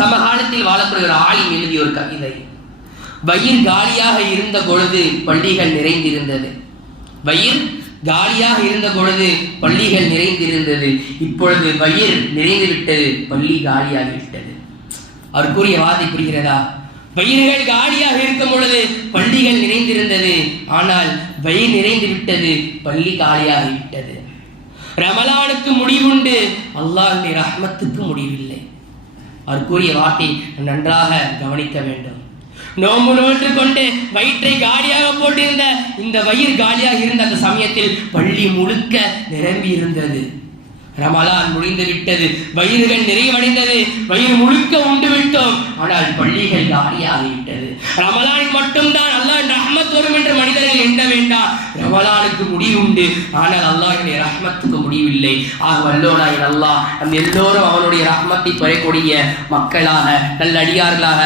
சமகாலத்தில் வாழக்கூடிய ஒரு ஆலிம் எழுதிய ஒரு கவிதை. வயிறு காலியாக இருந்த பொழுது பள்ளிகள் நிறைந்திருந்தது. வயிறு காலியாக இருந்த பொழுது பள்ளிகள் நிறைந்திருந்தது. இப்பொழுது வயிறு நிறைந்து விட்டது, பள்ளி காலியாகிவிட்டது. அவர் கூறிய வார்த்தை புரிகிறதா? வயிறுகள் காலியாக இருக்கும் பொழுது பள்ளிகள் நிறைந்திருந்தது, ஆனால் வயிறு நிறைந்து விட்டது, பள்ளி காலியாகிவிட்டது. ரமலானுக்கு முடிவுண்டு, அல்லாஹ்வுடைய ரஹ்மத்துக்கு முடிவில்லை. அவர் கூறிய வார்த்தை நன்றாக கவனிக்க வேண்டும். நோம்பு நோற்று கொண்டு வயிற்றை காலியாக போட்டிருந்த இந்த வயிறு காலியாக இருந்த அந்த சமயத்தில் பள்ளி முழுக்க நிரம்பி இருந்தது. ரமலான் முடிந்து விட்டது, வயிறுகள் நிறைவடைந்தது, வயிறு முழுக்க உண்டு விட்டோம், ஆனால் பள்ளிகள் காலியாகிவிட்டது. ரமலானில் மட்டும்தான் அல்லாஹ் ரஹ்மத் வரும் என்று மனிதர்கள் எண்ண வேண்டாம். ரமலானுக்கு முடிவுண்டு, ஆனால் அல்லாஹ்வுடைய ரஹ்மத்துக்கு முடிவில்லை. ஆக வல்லோனாய் அல்லாஹ் நம் எல்லோரும் அவனுடைய ரஹ்மத்தை பெறக்கூடிய மக்களாக, நல்ல அடியார்களாக,